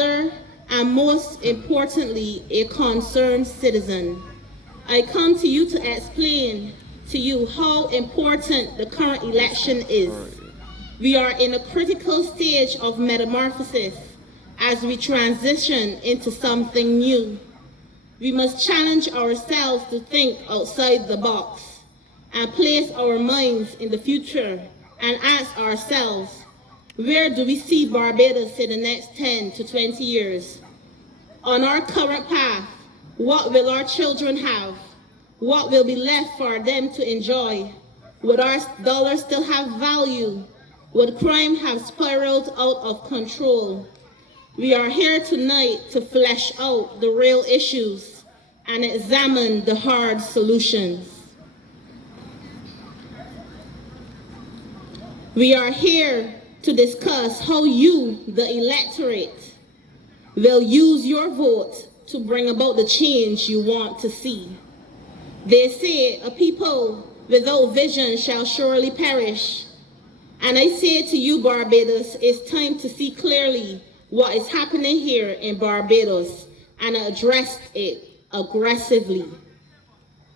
father, and most importantly, a concerned citizen. I come to you to explain to you how important the current election is. We are in a critical stage of metamorphosis as we transition into something new. We must challenge ourselves to think outside the box and place our minds in the future and ask ourselves, where do we see Barbados in the next 10 to 20 years? On our current path, what will our children have? What will be left for them to enjoy? Would our dollar still have value? Would crime have spiraled out of control? We are here tonight to flesh out the real issues and examine the hard solutions. We are here to discuss how you, the electorate, will use your vote to bring about the change you want to see. They say a people without vision shall surely perish. And I say to you, Barbados, it's time to see clearly what is happening here in Barbados and address it aggressively.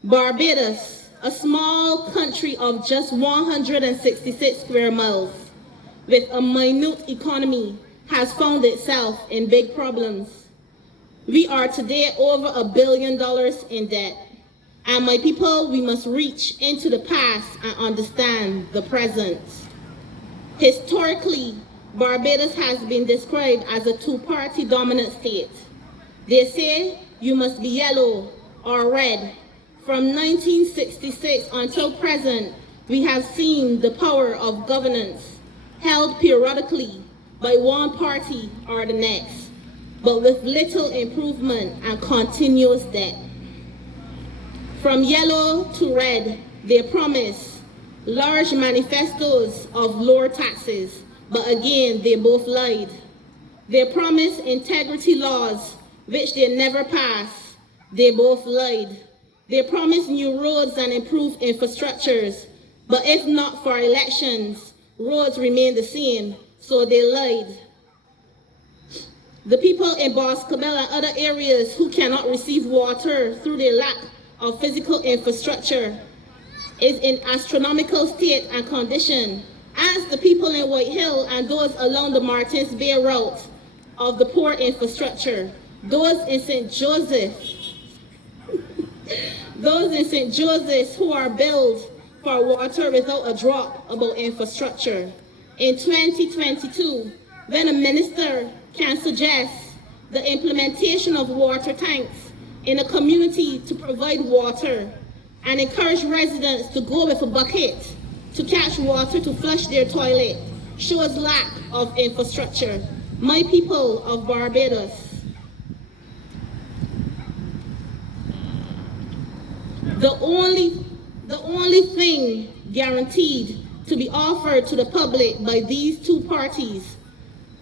Barbados, a small country of just 166 square miles, with a minute economy, has found itself in big problems. We are today over $1 billion in debt. And my people, we must reach into the past and understand the present. Historically, Barbados has been described as a two-party dominant state. They say you must be yellow or red. From 1966 until present, we have seen the power of governance held periodically by one party or the next, but with little improvement and continuous debt. From yellow to red, they promise large manifestos of lower taxes, but again, they both lied. They promise integrity laws, which they never pass. They both lied. They promise new roads and improved infrastructures, but if not for elections, roads remain the same, so they lied. The people in Boscobel and other areas who cannot receive water through their lack of physical infrastructure is in astronomical state and condition. Ask the people in White Hill and those along the Martins Bay route of the poor infrastructure. Those in St. Joseph's who are billed for water without a drop about infrastructure. In 2022, when a minister can suggest the implementation of water tanks in a community to provide water and encourage residents to go with a bucket to catch water to flush their toilet, shows lack of infrastructure. My people of Barbados, the only thing guaranteed to be offered to the public by these two parties,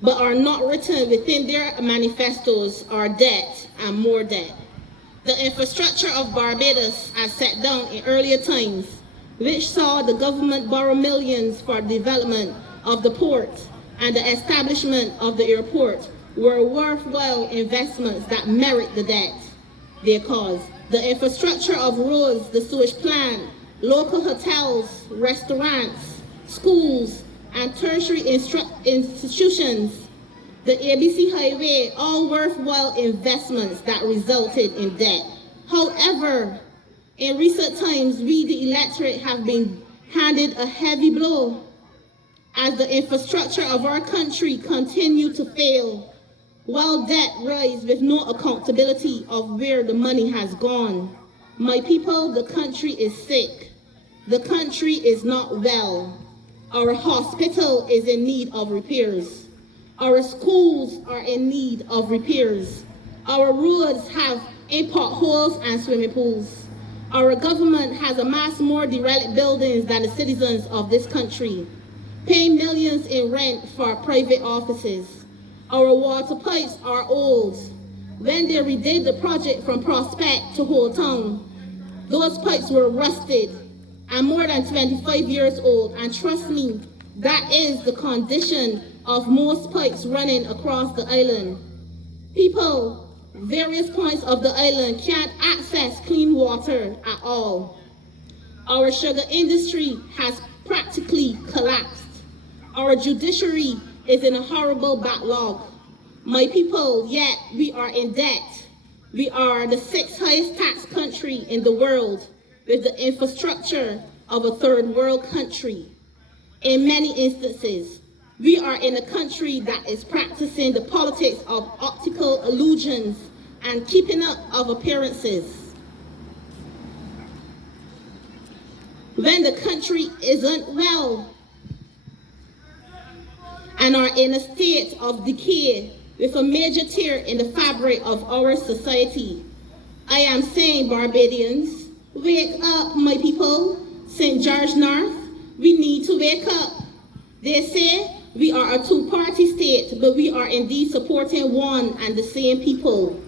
but are not written within their manifestos, are debt and more debt. The infrastructure of Barbados, as set down in earlier times, which saw the government borrow millions for development of the port and the establishment of the airport, were worthwhile investments that merit the debt they cause. The infrastructure of roads, the sewage plant, local hotels, restaurants, schools, and tertiary institutions, the ABC Highway, all worthwhile investments that resulted in debt. However, in recent times, we, the electorate, have been handed a heavy blow as the infrastructure of our country continue to fail, while debt rise with no accountability of where the money has gone. My people, the country is sick. The country is not well. Our hospital is in need of repairs. Our schools are in need of repairs. Our roads have potholes and swimming pools. Our government has amassed more derelict buildings than the citizens of this country, paying millions in rent for private offices. Our water pipes are old. When they redid the project from Prospect to Whole Town, those pipes were rusted and more than 25 years old. And trust me, that is the condition of most pipes running across the island. People, various points of the island can't access clean water at all. Our sugar industry has practically collapsed. Our judiciary is in a horrible backlog. My people, yet we are in debt. We are the 6th highest tax country in the world with the infrastructure of a third world country. In many instances, we are in a country that is practicing the politics of optical illusions and keeping up of appearances. When the country isn't well and are in a state of decay with a major tear in the fabric of our society, I am saying, Barbadians, wake up, my people. St. George North, we need to wake up. They say we are a two-party state, but we are indeed supporting one and the same people.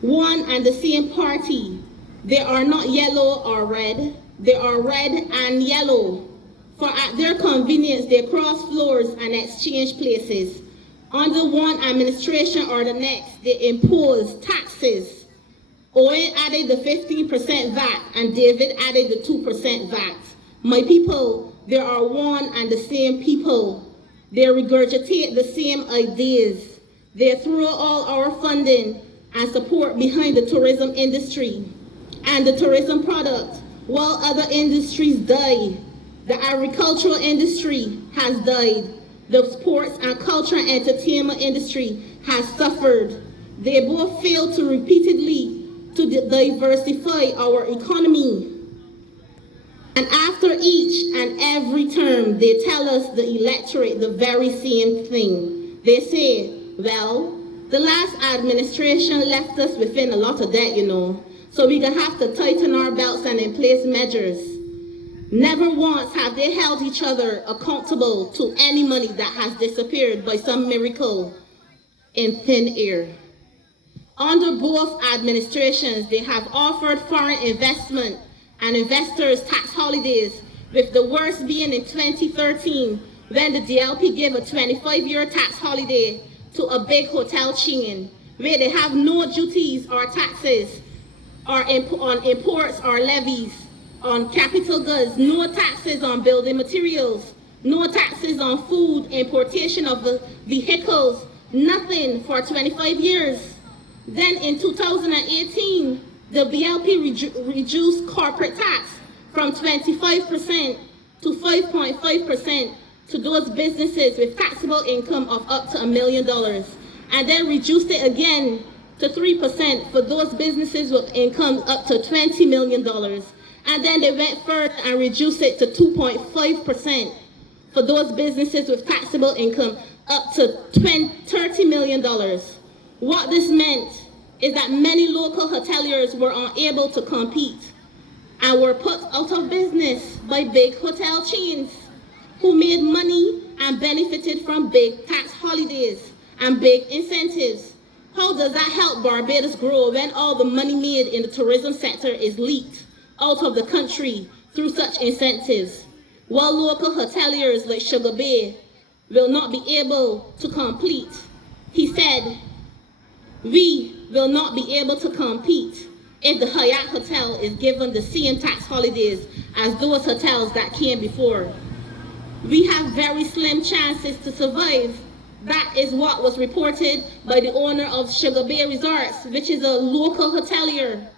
One and the same party. They are not yellow or red. They are red and yellow. For at their convenience, they cross floors and exchange places. Under one administration or the next, they impose taxes. Owen added the 15% VAT and David added the 2% VAT. My people, they are one and the same people. They regurgitate the same ideas. They throw all our funding and support behind the tourism industry and the tourism product while other industries die. The agricultural industry has died. The sports and culture and entertainment industry has suffered. They both fail to repeatedly to diversify our economy. And after each and every term, they tell us, the electorate, the very same thing. They say, well, the last administration left us within a lot of debt, so we're gonna have to tighten our belts and in place measures. Never once have they held each other accountable to any money that has disappeared by some miracle in thin air. Under both administrations, they have offered foreign investment and investors tax holidays, with the worst being in 2013, when the DLP gave a 25-year tax holiday to a big hotel chain, where they have no duties or taxes or on imports or levies on capital goods, no taxes on building materials, no taxes on food, importation of the vehicles, nothing for 25 years. Then in 2018, the BLP reduced corporate tax from 25% to 5.5% to those businesses with taxable income of up to $1 million, and then reduced it again to 3% for those businesses with income up to $20 million. And then they went further and reduced it to 2.5% for those businesses with taxable income up to $30 million. What this meant is that many local hoteliers were unable to compete and were put out of business by big hotel chains who made money and benefited from big tax holidays and big incentives. How does that help Barbados grow when all the money made in the tourism sector is leaked out of the country through such incentives, while local hoteliers like Sugar Bay will not be able to compete? He said, we will not be able to compete if the Hyatt Hotel is given the same tax holidays as those hotels that came before. We have very slim chances to survive. That is what was reported by the owner of Sugar Bay Resorts, which is a local hotelier.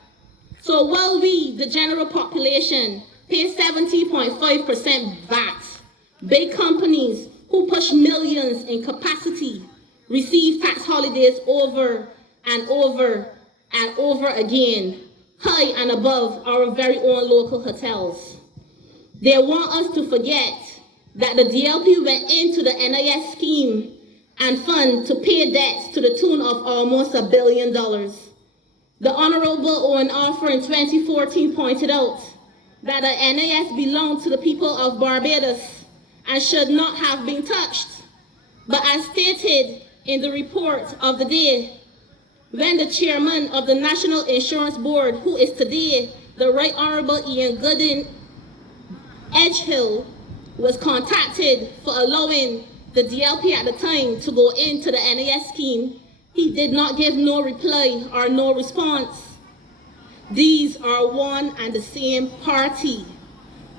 So while we, the general population, pay 70.5% VAT, big companies who push millions in capacity receive tax holidays over and over and over again, high and above our very own local hotels. They want us to forget that the DLP went into the NIS scheme and fund to pay debts to the tune of almost $1 billion. The Honorable Owen Offer in 2014 pointed out that the NIS belonged to the people of Barbados and should not have been touched. But as stated in the report of the day, when the chairman of the National Insurance Board, who is today the Right Honorable Ian Goodin Edgehill, was contacted for allowing the DLP at the time to go into the NIS scheme, He did not give no reply or no response. These are one and the same party.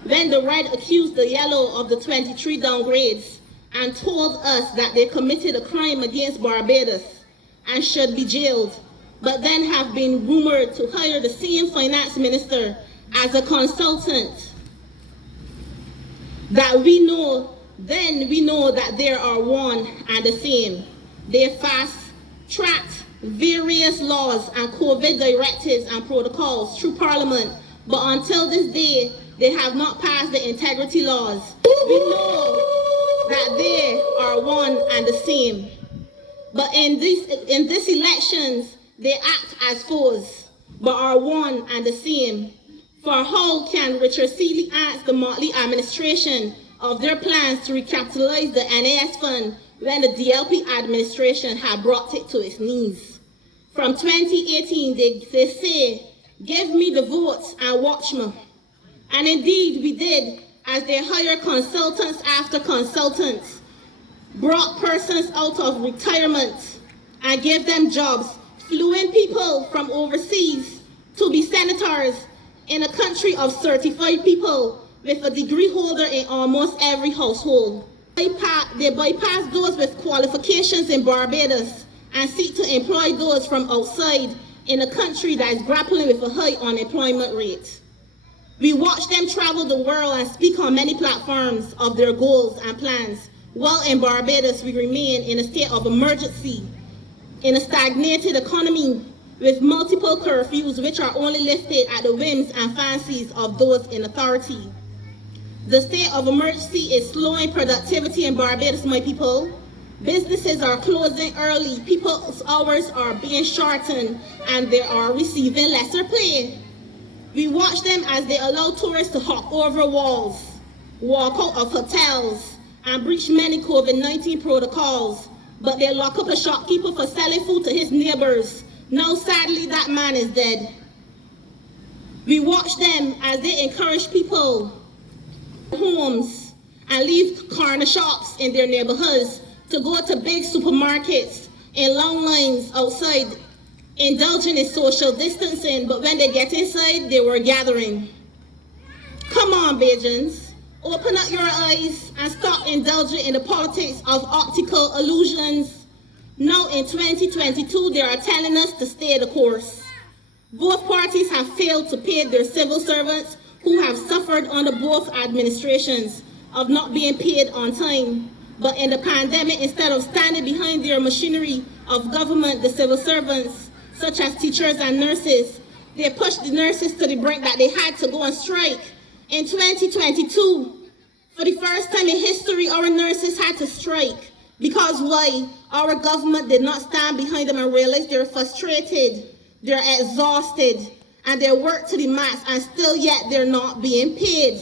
When the red accused the yellow of the 23 downgrades and told us that they committed a crime against Barbados and should be jailed, but then have been rumored to hire the same finance minister as a consultant, that we know that they are one and the same. They fast-tracked various laws and COVID directives and protocols through Parliament, but until this day, they have not passed the integrity laws. We know that they are one and the same. But in these elections, they act as foes, but are one and the same. For how can Richard Seeley ask the Motley administration of their plans to recapitalize the NAS fund when the DLP administration had brought it to its knees? From 2018, they say, give me the votes and watch me. And indeed, we did, as they hired consultants after consultants, brought persons out of retirement and gave them jobs, flew in people from overseas to be senators in a country of certified people with a degree holder in almost every household. They bypass those with qualifications in Barbados and seek to employ those from outside in a country that is grappling with a high unemployment rate. We watch them travel the world and speak on many platforms of their goals and plans, while in Barbados we remain in a state of emergency, in a stagnated economy with multiple curfews which are only lifted at the whims and fancies of those in authority. The state of emergency is slowing productivity in Barbados, my people. Businesses are closing early, people's hours are being shortened, and they are receiving lesser pay. We watch them as they allow tourists to hop over walls, walk out of hotels, and breach many COVID-19 protocols, but they lock up a shopkeeper for selling food to his neighbors. Now, sadly, that man is dead. We watch them as they encourage people homes and leave corner shops in their neighborhoods to go to big supermarkets in long lines outside, indulging in social distancing, but when they get inside, they were gathering. Come on, Bajans, open up your eyes and stop indulging in the politics of optical illusions. Now in 2022, they are telling us to stay the course. Both parties have failed to pay their civil servants who have suffered under both administrations of not being paid on time. But in the pandemic, instead of standing behind their machinery of government, the civil servants, such as teachers and nurses, they pushed the nurses to the brink that they had to go on strike. In 2022, for the first time in history, our nurses had to strike. Because why? Our government did not stand behind them and realize they're frustrated, they're exhausted, and they work to the max, and still yet they're not being paid.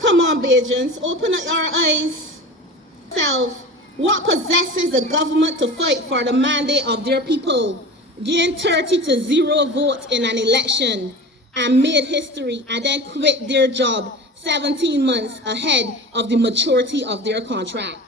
Come on, Bajans, open up your eyes. What possesses the government to fight for the mandate of their people, gain 30-0 votes in an election, and made history, and then quit their job 17 months ahead of the maturity of their contract?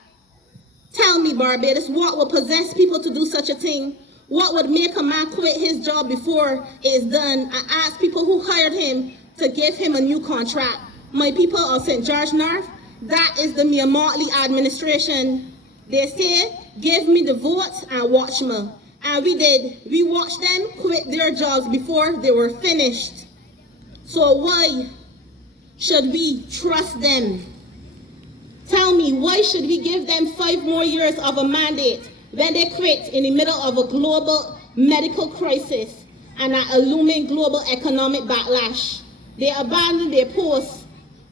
Tell me, Barbados, what would possess people to do such a thing? What would make a man quit his job before it is done and ask people who hired him to give him a new contract? My people of St. George North, that is the Mia Motley administration. They say, give me the votes and watch me. And we did. We watched them quit their jobs before they were finished. So why should we trust them? Tell me, why should we give them 5 more years of a mandate when they quit in the middle of a global medical crisis and a looming global economic backlash? They abandoned their posts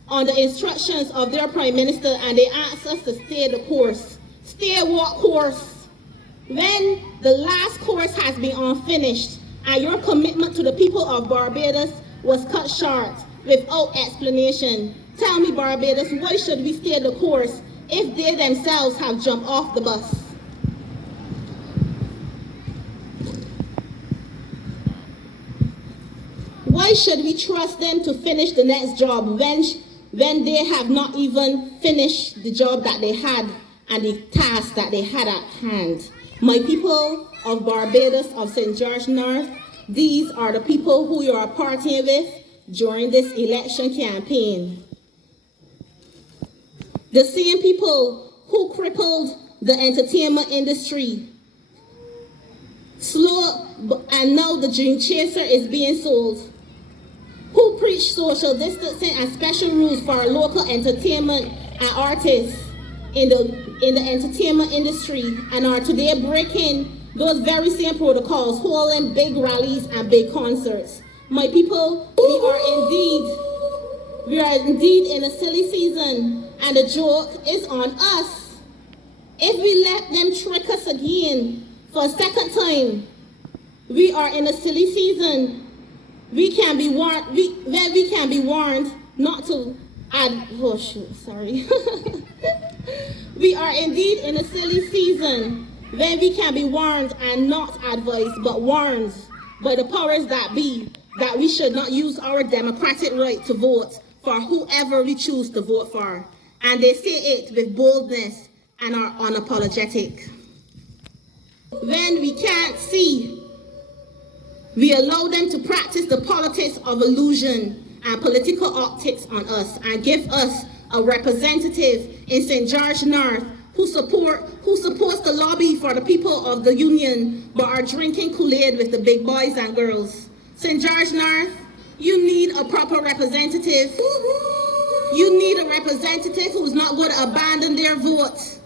on the instructions of their Prime Minister, and they asked us to stay the course. Stay what course? When the last course has been unfinished and your commitment to the people of Barbados was cut short without explanation. Tell me, Barbados, why should we stay the course if they themselves have jumped off the bus? Why should we trust them to finish the next job when they have not even finished the job that they had and the task that they had at hand? My people of Barbados, of St. George North, these are the people who you are partying with during this election campaign. The same people who crippled the entertainment industry. And now the dream chaser is being sold. Who preach social distancing and special rules for our local entertainment and artists in the entertainment industry, and are today breaking those very same protocols, holding big rallies and big concerts. My people, we are indeed in a silly season, and the joke is on us. If we let them trick us again for a second time, we are in a silly season. We can be warned. We can be warned not to add. Oh shoot! Sorry. We are indeed in a silly season when we can be warned and not advised, but warned by the powers that be that we should not use our democratic right to vote for whoever we choose to vote for, and they say it with boldness and are unapologetic. When we can't see, we allow them to practice the politics of illusion and political optics on us, and give us a representative in St. George North who supports the lobby for the people of the union, but are drinking Kool-Aid with the big boys and girls. St. George North, you need a proper representative. You need a representative who's not going to abandon their vote,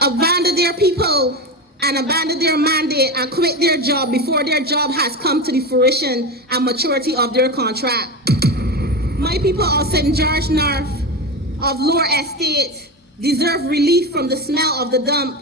abandon their people, and abandon their mandate and quit their job before their job has come to the fruition and maturity of their contract. My people of St. George North, of Lower Estate, deserve relief from the smell of the dump.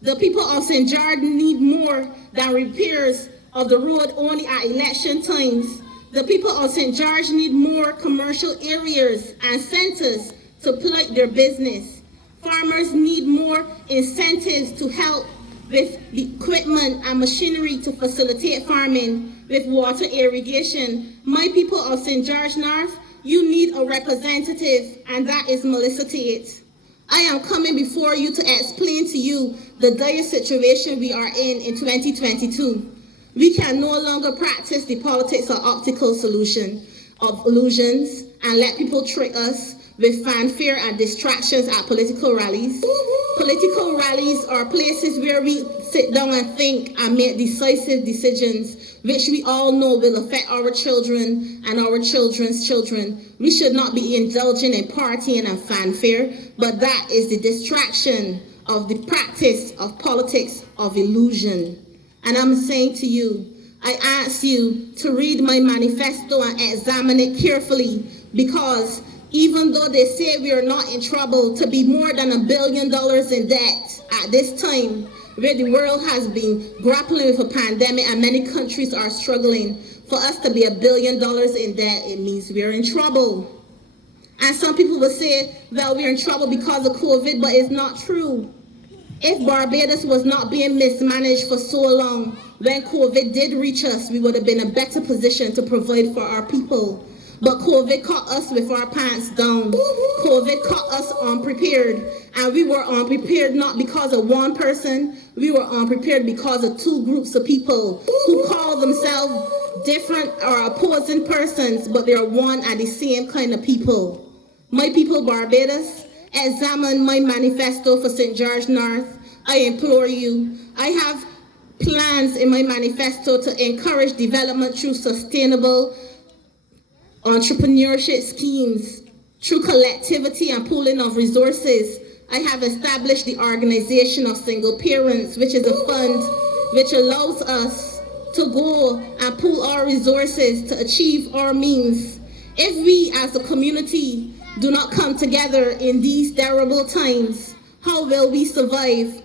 The people of St. George need more than repairs of the road only at election times. The people of St. George need more commercial areas and centers to plight their business. Farmers need more incentives to help with the equipment and machinery to facilitate farming with water irrigation. My people of St. George North, you need a representative, and that is Melissa Taitt. I am coming before you to explain to you the dire situation we are in 2022. We can no longer practice the politics of optical illusions and let people trick us with fanfare and distractions at political rallies. Political rallies are places where we sit down and think and make decisive decisions, which we all know will affect our children and our children's children. We should not be indulging in partying and fanfare, but that is the distraction of the practice of politics of illusion. And I'm saying to you, I ask you to read my manifesto and examine it carefully, because even though they say we are not in trouble to be more than $1 billion in debt at this time, where the world has been grappling with a pandemic and many countries are struggling, for us to be $1 billion in debt, it means we're in trouble. And some people will say, well, we're in trouble because of COVID, but it's not true. If Barbados was not being mismanaged for so long, when COVID did reach us, we would have been in a better position to provide for our people. But COVID caught us with our pants down. COVID caught us unprepared. And we were unprepared not because of one person. We were unprepared because of two groups of people who call themselves different or opposing persons, but they are one and the same kind of people. My people, Barbados, examine my manifesto for St. George North. I implore you. I have plans in my manifesto to encourage development through sustainable entrepreneurship schemes, through collectivity and pooling of resources. I have established the Organization of Single Parents, which is a fund which allows us to go and pool our resources to achieve our means. If we as a community do not come together in these terrible times, how will we survive?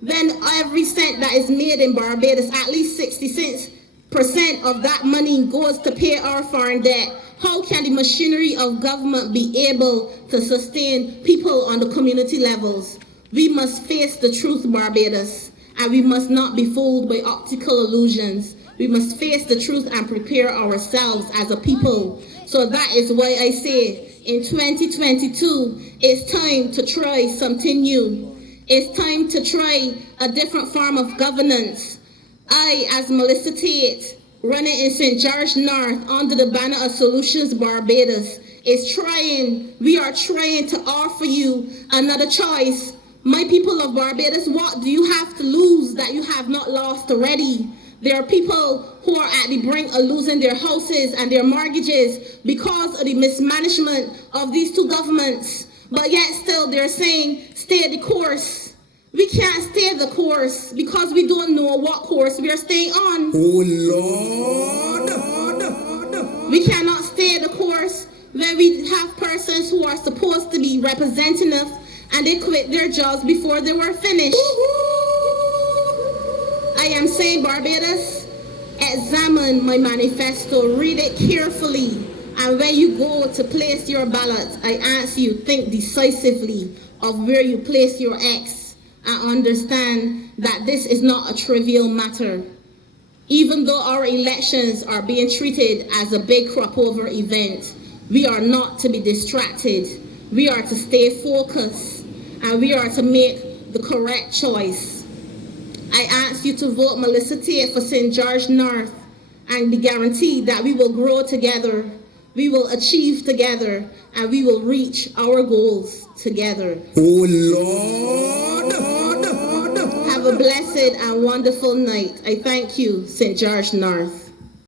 When every cent that is made in Barbados, at least 60% of that money goes to pay our foreign debt, how can the machinery of government be able to sustain people on the community levels? We must face the truth, Barbados, and we must not be fooled by optical illusions. We must face the truth and prepare ourselves as a people. So that is why I say, in 2022, it's time to try something new. It's time to try a different form of governance. I, as Melissa Taitt, running in St. George North under the banner of Solutions Barbados, we are trying to offer you another choice. My people of Barbados, what do you have to lose that you have not lost already? There are people who are at the brink of losing their houses and their mortgages because of the mismanagement of these two governments. But yet still they're saying, stay the course. We can't stay the course because we don't know what course we are staying on. Oh Lord! We cannot stay the course where we have persons who are supposed to be representative and they quit their jobs before they were finished. I am saying, Barbados, examine my manifesto, read it carefully, and when you go to place your ballot, I ask you, think decisively of where you place your X and understand that this is not a trivial matter. Even though our elections are being treated as a big crop over event, we are not to be distracted. We are to stay focused, and we are to make the correct choice. I ask you to vote Melissa Taitt for St. George North and be guaranteed that we will grow together, we will achieve together, and we will reach our goals together. Oh Lord! Have a blessed and wonderful night. I thank you, St. George North.